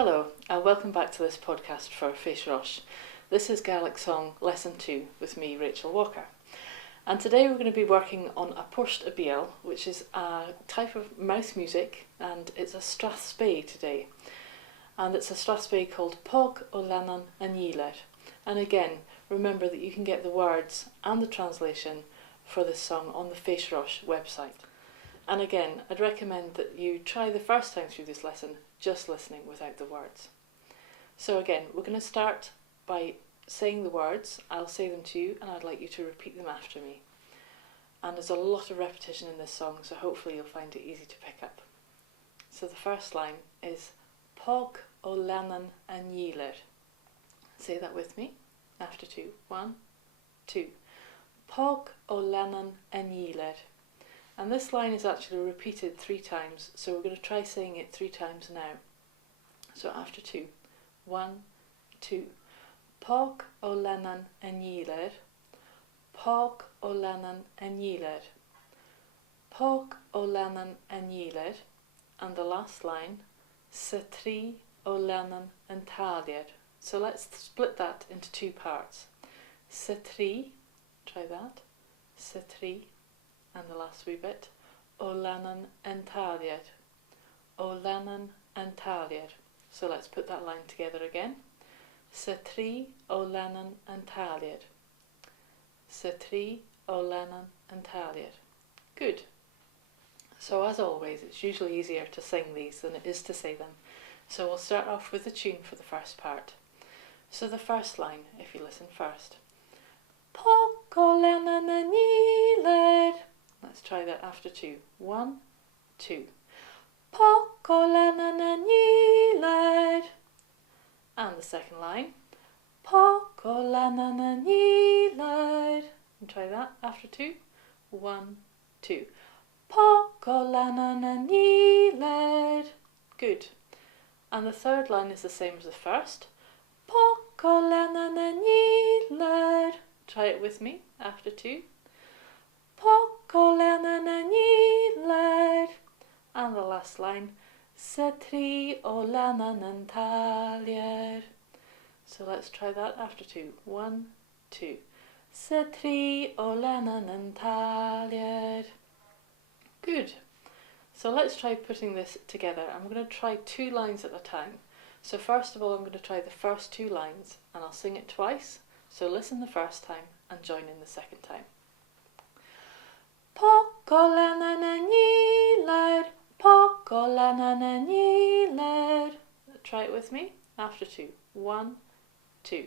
Hello, and welcome back to this podcast for Fèis. This is Gaelic Song Lesson 2 with me, Rachel Walker. And today we're going to be working on a Post Abiel, which is a type of mouth music, and it's a strathspey today. And it's a strathspey called Pog o Lenan an Yiler. And again, remember that you can get the words and the translation for this song on the Fèis website. And again, I'd recommend that you try the first time through this lesson just listening without the words. So again, we're going to start by saying the words. I'll say them to you and I'd like you to repeat them after me. And there's a lot of repetition in this song, so hopefully you'll find it easy to pick up. So the first line is Pog o Lenan an Yiler. Say that with me after two. 1, 2. Pog o Lenan an Yiler. And this line is actually repeated 3 times, so we're going to try saying it 3 times now. So after 2. 1, 2. Pog o Lenan an Yiler. Pog o Lenan an Yiler. Pog o Lenan an Yiler. And the last line, Setri o Lenan an Talier. So let's split that into 2 parts. Setri, try that. Setri. And the last wee bit, o Lenan an Talier. O Lenan an Talier. So let's put that line together again. Setri o Lenan an Talier. Setri o Lenan an Talier. Good. So as always, it's usually easier to sing these than it is to say them. So we'll start off with the tune for the first part. So the first line, if you listen first. Pog o Lenan an Yiler. Let's try that after 2. 1, 2. Pog o Lenan an Yiler. And the second line. Pog o Lenan an Yiler. And try that after 2. 1, 2. Pog o Lenan an Yiler. Good. And the third line is the same as the first. Pog o Lenan an Yiler. Try it with me after 2. Pog o Lenan an Yiler. And the last line, Setri o Lenan an Talier. So let's try that after 2. 1, 2. Setri o Lenan an Talier. Good. So let's try putting this together. I'm going to try 2 lines at a time. So first of all, I'm going to try the first 2 lines and I'll sing it twice. So listen the first time and join in the second time. Pog o Lenan an Yiler. Pog o Lenan an Yiler. Try it with me after 2. 1, 2.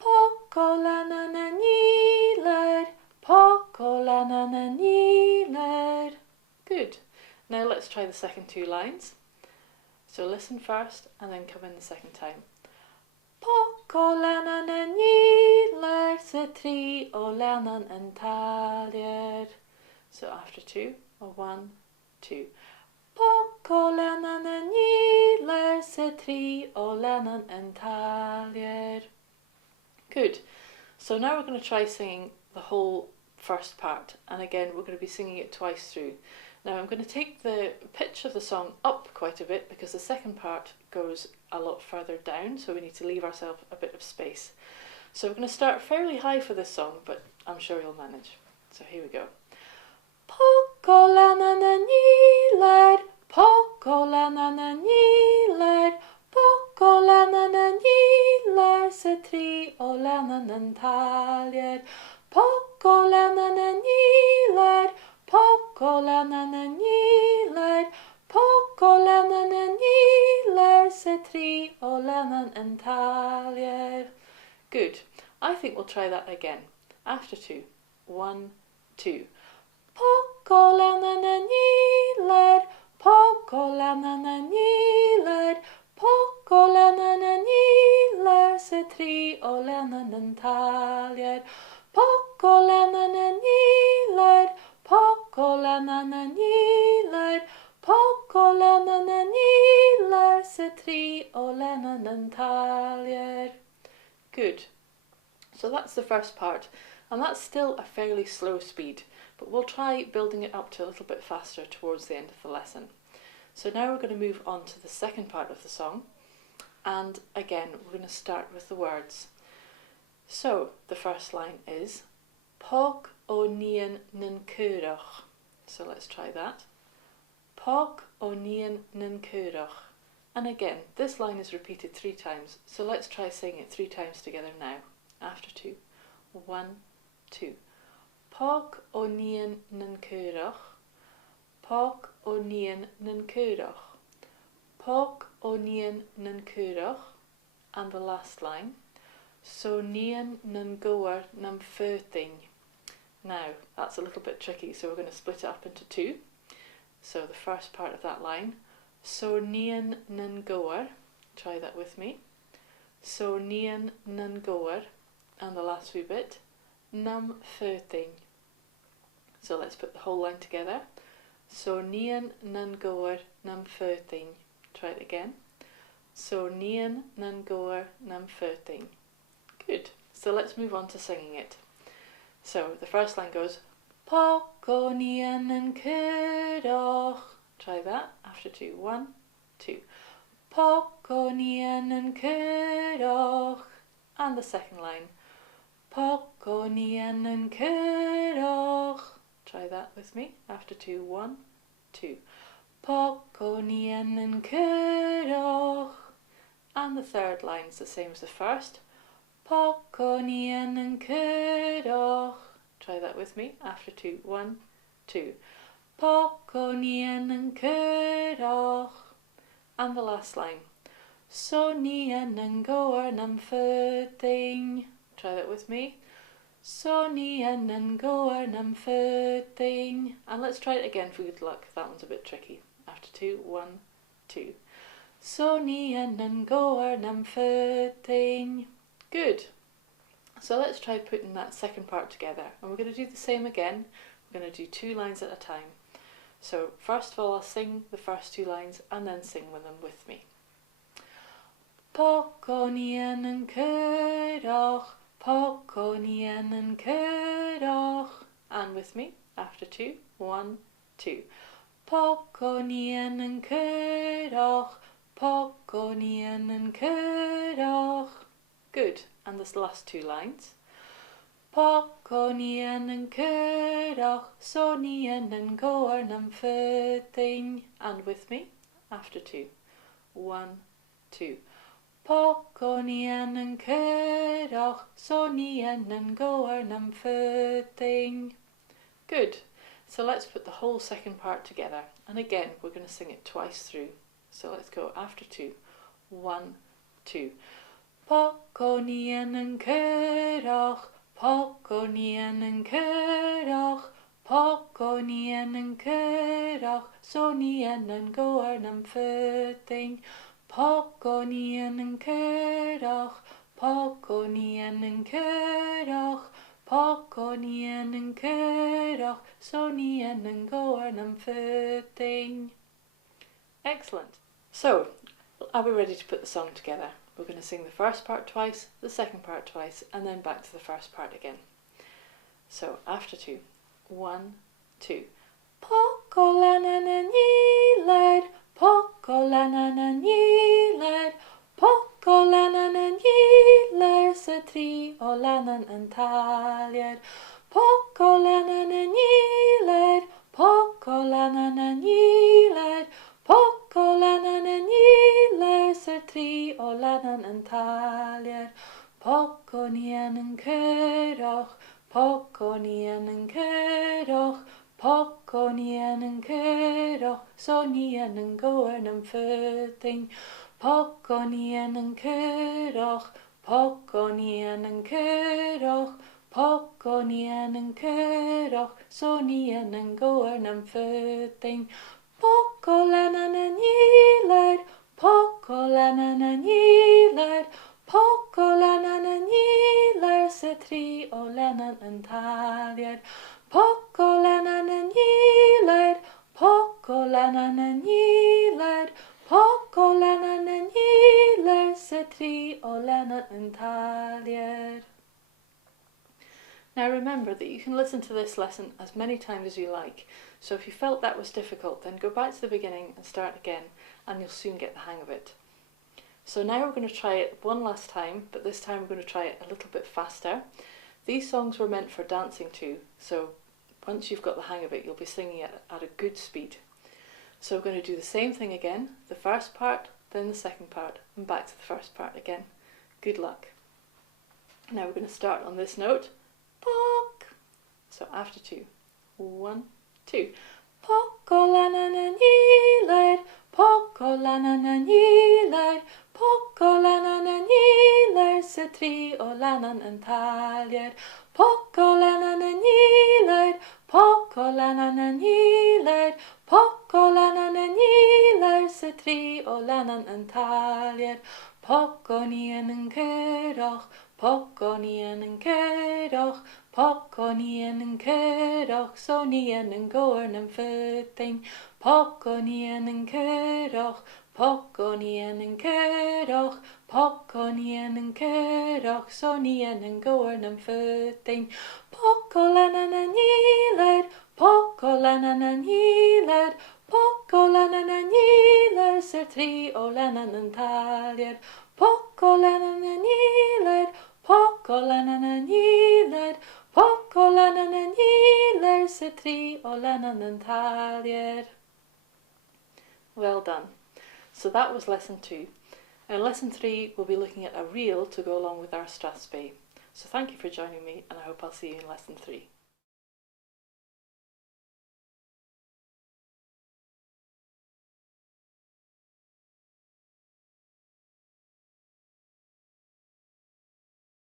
Pog o Lenan an Yiler. Pog o Lenan an Yiler. Good. Now let's try the second 2 lines. So listen first and then come in the second time. Pog o Lenan an Yiler. Setri o Lenan an Talier. So after 2, 1, 2. Pog o Lenan an Yiler. Setri o Lenan an Talier. Good. So now we're going to try singing the whole first part, and again we're going to be singing it twice through. Now I'm going to take the pitch of the song up quite a bit because the second part goes a lot further down, so we need to leave ourselves a bit of space. So we're going to start fairly high for this song, but I'm sure you'll manage. So here we go. Pog o Lenan an Yiler. Pog o Lenan an Yiler. Pog o Lenan an Yiler. Setri o Lenan an Talier. Pog o Lenan an Yiler. Pog o Lenan an Yiler. Pog o Lenan an Yiler. Setri o Lenan an Talier. Good. I think we'll try that again. After 2. 1, 2. Pog o Lenan an Yiler. Pog o Lenan an Yiler. Pog o Lenan an Yiler. Setri o Lenan an Talier. Pog o Lenan an Yiler. Pog o Lenan an Yiler. Pog o Lenan an Yiler. Setri o Lenan an Talier. Good. So that's the first part, and that's still a fairly slow speed, but we'll try building it up to a little bit faster towards the end of the lesson. So now we're going to move on to the second part of the song, And again, we're going to start with the words. So the first line is Pog o nian nin cúrach. So let's try that. Pog o nian nin cúrach. And again, this line is repeated 3 times, so let's try saying it 3 times together now. After 2. 1, 2. Pog o nian nin cúrach. Pog o nian nin cúrach. Pog o nian nin cúrach. And the last line. So nian nin goar nam fyrting. Now, that's a little bit tricky, so we're going to split it up into 2. So the first part of that line. So nian nin goar. Try that with me. So nian nin goar. And the last wee bit. Nam fyrting. So let's put the whole line together. So nian nin goar nam fyrting. Try it again. So nian nin goar nam fyrting. Good. So let's move on to singing it. So the first line goes Pog o nian nin cúrach. Try that after 2. 1, 2. Pog o nian nin cúrach. And the second line. Pog o nian nin cúrach. Try that with me after 2. 1, 2. Pog o nian nin cúrach. And the third line is the same as the first. Pog o nian nin cúrach. Try that with me after 2. 1, 2. Pog o nian nin cúrach. And the last line. So nian nin goar nam fyrting. Try that with me. So nian nin goar nam fyrting. And let's try it again for good luck. That one's a bit tricky. After 2. 1, 2. So nian nin goar nam fyrting. Good. So let's try putting that second part together. And we're going to do the same again. We're going to do 2 lines at a time. So first of all, I'll sing the first 2 lines and then sing with them with me. Pog o nian nin cúrach. Pog o nian nin cúrach. And with me after 2. 1, 2. Pog o nian nin cúrach. Pog o nian nin cúrach. Good. And the last 2 lines. Pog o nian nin cúrach. So nian nin goar nam fyrting. And with me after 2. 1, 2. Pog o nian nin cúrach. So nian nin goar nam fyrting. Good. So let's put the whole second part together. And again, we're going to sing it twice through. So let's go after 2. 1, 2. Pog o nian nin cúrach. Pog o nian nin cúrach. Pog o nian nin cúrach. So nian nin goar nam fyrting. Pog o nian nin cúrach. Pog o nian nin cúrach. Pog o nian nin cúrach. So nian nin goar nam fyrting. Excellent. So, are we ready to put the song together? We're going to sing the first part twice, the second part twice, and then back to the first part again. So, after 2. 1, 2. Pog o lenan an yeled. Pog o lenan an yeled. Pog o lenan an yeled. Sa 3 o lenan an taliad. Pog o lenan an yeled. Pog o lenan an yeled. Pog o lenan an yeled. Sa 3 o lenan an taliad. Pog o nian nin cúrach. Pog o nian nin cúrach. Pog o nian nin cúrach. So nian nin goar nam fyrting. Pog o nian nin cúrach. Pog o nian nin cúrach. Pog o nian nin cúrach. So nian nin goar nam fyrting. Pog o lenan an yeled. Pog o lenan an yeled. Pog o lenan an yeled. Sa 3 o lenan an taliad. Pog o lenan an yeled. Pog o lenan an yeled. Pog o lenan an yeled. Sa 3 o lenan an taliad. Now remember that you can listen to this lesson as many times as you like, so if you felt that was difficult, then go back to the beginning and start again, and you'll soon get the hang of it. So now we're going to try it one last time, but this time we're going to try it a little bit faster. These songs were meant for dancing to, so once you've got the hang of it, you'll be singing it at a good speed. So we're going to do the same thing again, the first part, then the second part, and back to the first part again. Good luck. Now we're going to start on this note. Pok. So after 2. 1, 2. Pokolanananilad, pokolanananilad, pokolanananilad, se tri och lanan en taljad. Pokolanananilad, pokolanananilad, pokolanananilad, se tri och lanan en taljad. Pokonien en kedoch, pokonien en kedoch, pokonien en kedoch, so nien en gorn en footing. Pokonien en kedoch, pokonien en kedoch, pokonien en kedoch, so nien en gorn en footing. Pokolanananilad, pokolanananilad, pokolanananilad, se tri och lanan en taljad. Pokolanananilad, pokolanananilad, pokolanananilad, se tri och lanan en taljad. Well done. So that was lesson 2. In lesson 3 we'll be looking at a reel to go along with our strathspey. So thank you for joining me, and I hope I'll see you in lesson 3.